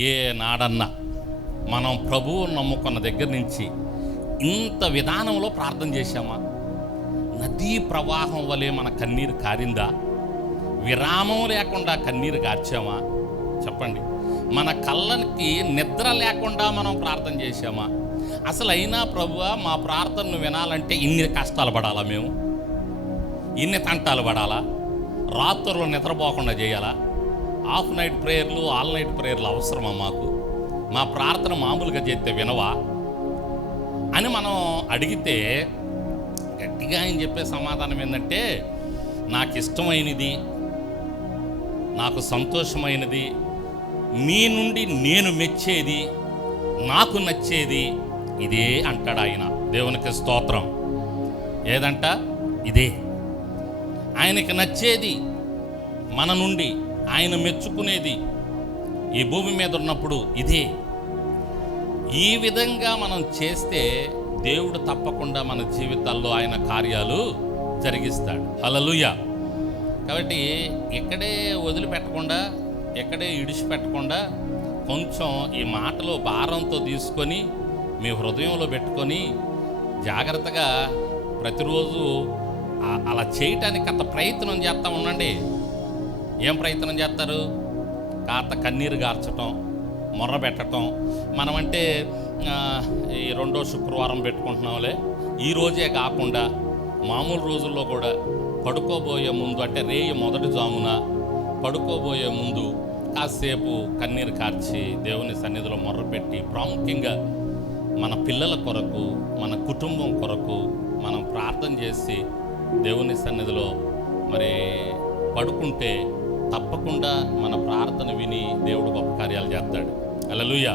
ఏ నాడన్నా మనం ప్రభువు నమ్ముకున్న దగ్గర నుంచి ఇంత విధానంలో ప్రార్థన చేశామా? నదీ ప్రవాహం వలె మన కన్నీరు కారిందా? విరామం లేకుండా కన్నీరు కార్చామా? చెప్పండి. మన కళ్ళకి నిద్ర లేకుండా మనం ప్రార్థన చేశామా? అసలు అయినా ప్రభువా, మా ప్రార్థనను వినాలంటే ఇన్ని కష్టాలు పడాలా? మేము ఇన్ని తంటాలు పడాలా? రాత్రులు నిద్రపోకుండా చేయాలా? హాఫ్ నైట్ ప్రేయర్లు, ఆల్ నైట్ ప్రేయర్లు అవసరమా మాకు? మా ప్రార్థన మామూలుగా చేస్తే వినవా అని మనం అడిగితే గట్టిగా ఆయన చెప్పే సమాధానం ఏంటంటే, నాకు ఇష్టమైనది, నాకు సంతోషమైనది, మీ నుండి నేను మెచ్చేది, నాకు నచ్చేది ఇదే అంటాడు ఆయన. దేవునికి స్తోత్రం. ఏదంట? ఇదే. ఆయనకి నచ్చేది మన నుండి, ఆయన మెచ్చుకునేది ఈ భూమి మీద ఉన్నప్పుడు ఇదే. ఈ విధంగా మనం చేస్తే దేవుడు తప్పకుండా మన జీవితాల్లో ఆయన కార్యాలు జరిగిస్తాడు. హల్లెలూయా. కాబట్టి ఇక్కడే వదిలిపెట్టకుండా, ఎక్కడే ఇడిచిపెట్టకుండా కొంచెం ఈ మాటలు భారంతో తీసుకొని మీ హృదయంలో పెట్టుకొని జాగ్రత్తగా ప్రతిరోజు అలా చేయటానికి అంత ప్రయత్నం చేస్తూ ఉండండి. ఏం ప్రయత్నం చేస్తారు? కాస్త కన్నీరు గార్చటం, మొర్ర పెట్టడం. మనమంటే ఈ 2వ శుక్రవారం పెట్టుకుంటున్నాంలే, ఈరోజే కాకుండా మామూలు రోజుల్లో కూడా పడుకోబోయే ముందు, అంటే రేయి మొదటి జామున పడుకోబోయే ముందు కాసేపు కన్నీరు కార్చి దేవుని సన్నిధిలో మొర్రపెట్టి, ప్రాముఖ్యంగా మన పిల్లల కొరకు, మన కుటుంబం కొరకు మనం ప్రార్థన చేసి దేవుని సన్నిధిలో మరి పడుకుంటే తప్పకుండా మన ప్రార్థన విని దేవుడు గొప్ప కార్యాలు చేస్తాడు. హల్లెలూయా.